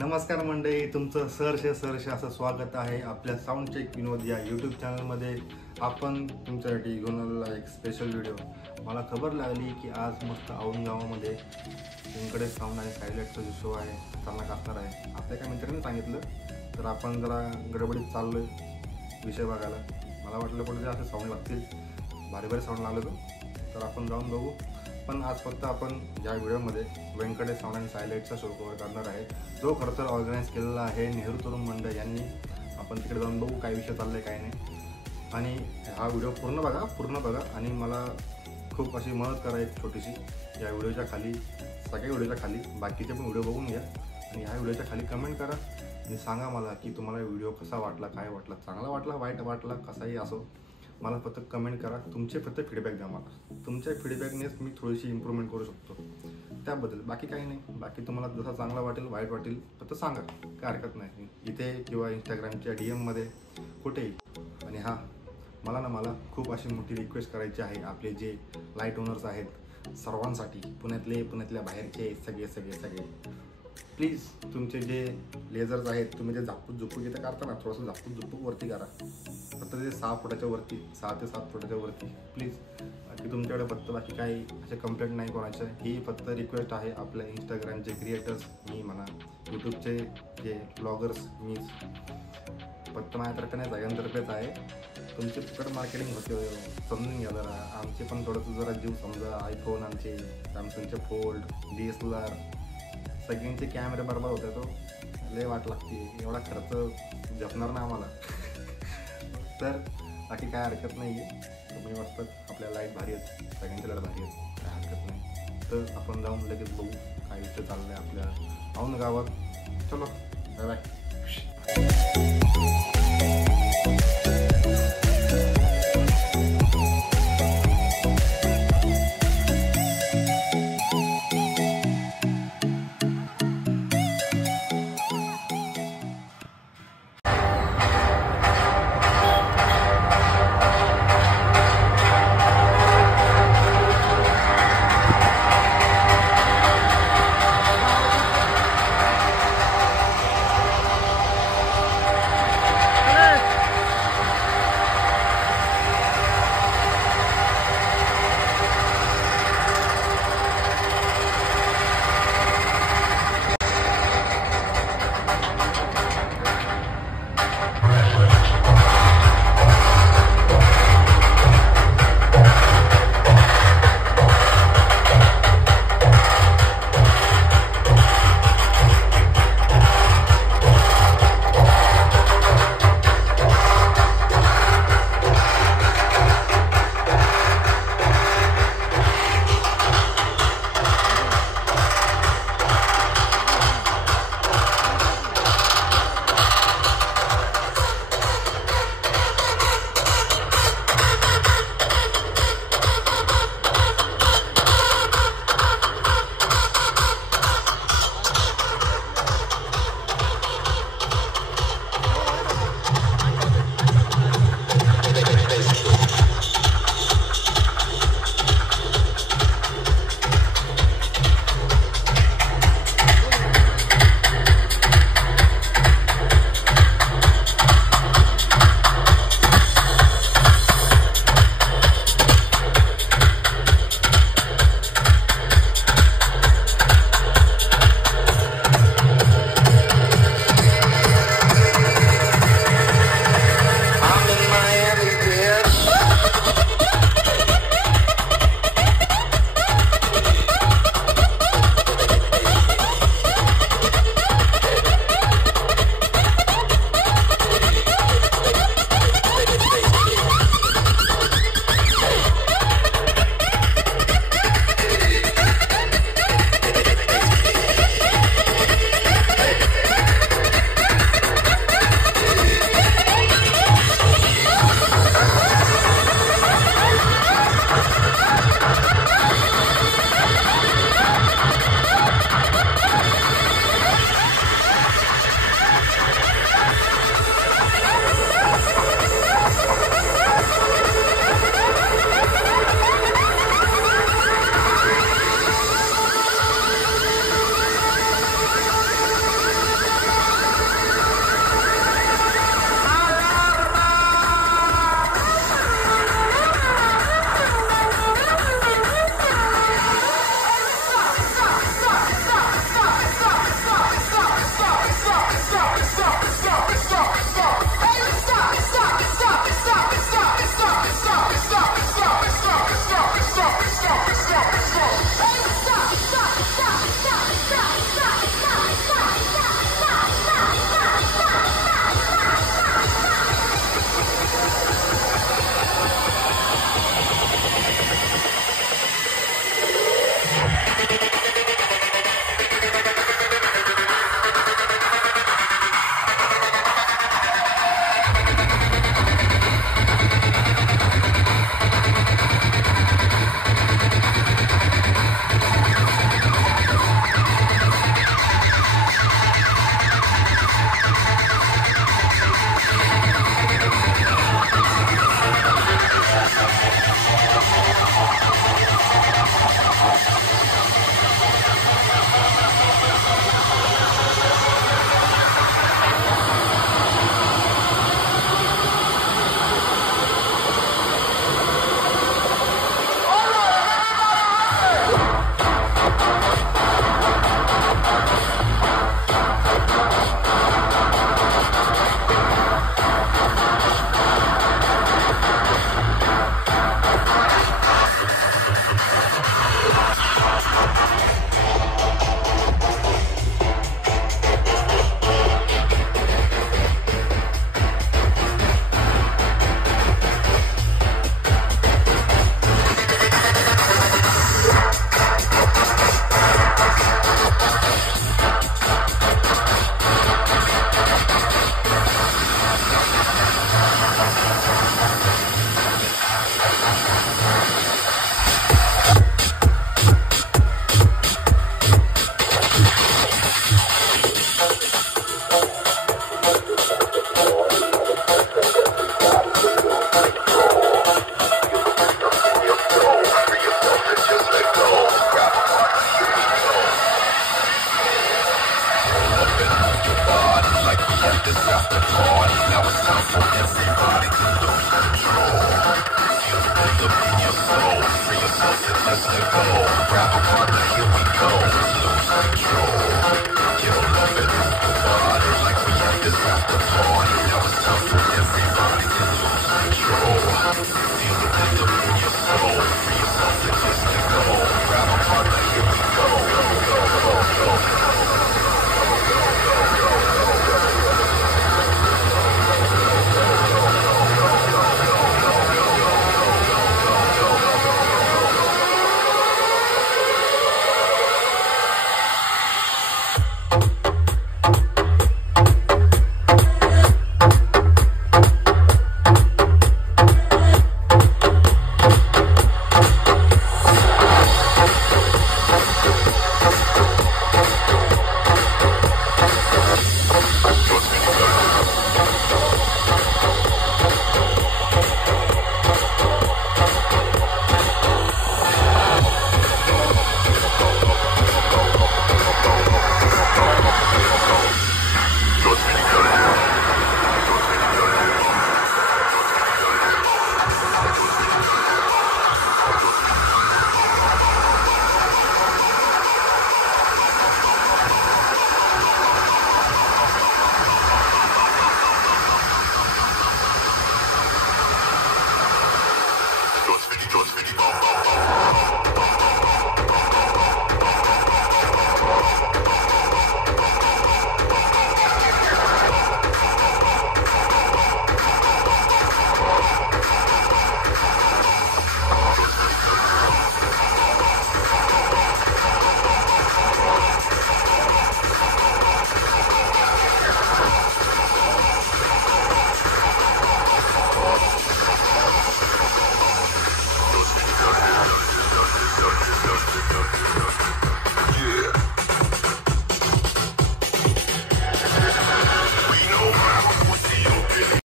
नमस्कार मंडळी, तुमचं सहर्ष असं स्वागत आहे आपल्या साऊंड चेक विनोद या यूट्यूब चॅनलमध्ये. आपण तुमच्यासाठी घेऊन आलेला एक स्पेशल व्हिडिओ. मला खबर लागली की आज मस्त औंध गावामध्ये व्यंकटेश साऊंड आणि सायलेटचा जो शो आहे चांगला असणार आहे. आपल्या एका मित्राने सांगितलं, तर आपण जरा गडबडीत चाललो विषय बघायला. मला वाटलं कुठे असे साऊंड लागतील, भारी साऊंड लागलं तर आपण जाऊन बघू. पण आज फक्त आपण या व्हिडिओमध्ये व्यंकटेश साऊंड आणि सायलेटचा शो कव्हर करणार आहे, जो खरं तर ऑर्गनाईज केलेला आहे नेहरू तरुण मंडळ यांनी. आपण तिकडे जाऊन बघू काय विषय चालला आहे काय नाही. आणि हा व्हिडिओ पूर्ण बघा आणि मला खूप अशी मदत करा एक छोटीशी. या व्हिडिओच्या खाली, सगळ्या व्हिडिओच्या खाली बाकीचे पण व्हिडिओ बघून घ्या आणि ह्या व्हिडिओच्या खाली कमेंट करा आणि सांगा मला की तुम्हाला व्हिडिओ कसा वाटला, काय वाटला, चांगला वाटला, वाईट वाटला, कसाही असो. मला फक्त कमेंट करा, तुमचे फक्त फीडबॅक द्या मला. तुमच्या फीडबॅकनेच मी थोडीशी इम्प्रूव्हमेंट करू शकतो त्याबद्दल, बाकी काही नाही. बाकी तुम्हाला जसं चांगला वाटेल वाईट वाटेल फक्त सांगा, काय हरकत नाही, इथे किंवा इंस्टाग्रामच्या DM मध्ये कुठेही. आणि हां, मला खूप अशी मोठी रिक्वेस्ट करायची आहे. आपले जे लाईट ओनर्स आहेत सर्वांसाठी, पुण्यातल्या बाहेरचे सगळे प्लीज तुमचे जे लेझर्स आहेत, तुम्ही जे झापूक इथे करता ना, थोडंसं झापूक वरती करा. फक्त ते 6 फुटाच्या वरती, 6 ते 7 फुटाच्या वरती प्लीज. की तुमच्याकडे फक्त बाकी काही असे कंप्लेंट नाही कोणाचं. ही फक्त रिक्वेस्ट आहे आपल्या इंस्टाग्रामचे क्रिएटर्स, मी म्हणा यूट्यूबचे जे ब्लॉगर्स, मी फक्त माझ्यातर्फे नाही सगळ्यांतर्फेच आहे. तुमचे फुकट मार्केटिंग होते, समजून घ्या जरा. आमचे पण थोडंसं जरा जीव समजा. आयफोन, आमचे सॅमसंगचे फोल्ड, DSLR, सगळ्यांचे कॅमेरे बरोबर होते, तो लय वाट लागते. एवढा खर्च जपणार ना आम्हाला. तर बाकी काय हरकत नाही आहे. तुम्ही मस्त, आपल्या लाईट भारी आहेत, सगळ्यांच्या लाईट भारी आहेत, काय हरकत नाही. तर आपण जाऊन लगेच बघू काय विषय चाललं आहे आपल्या औंध गावात. चलो, bye bye. your body like we at this after party. Now it's time for everybody to lose control. Feel the rhythm in your soul. Free yourself and let's let go. Grab a partner, here we go. Lose control.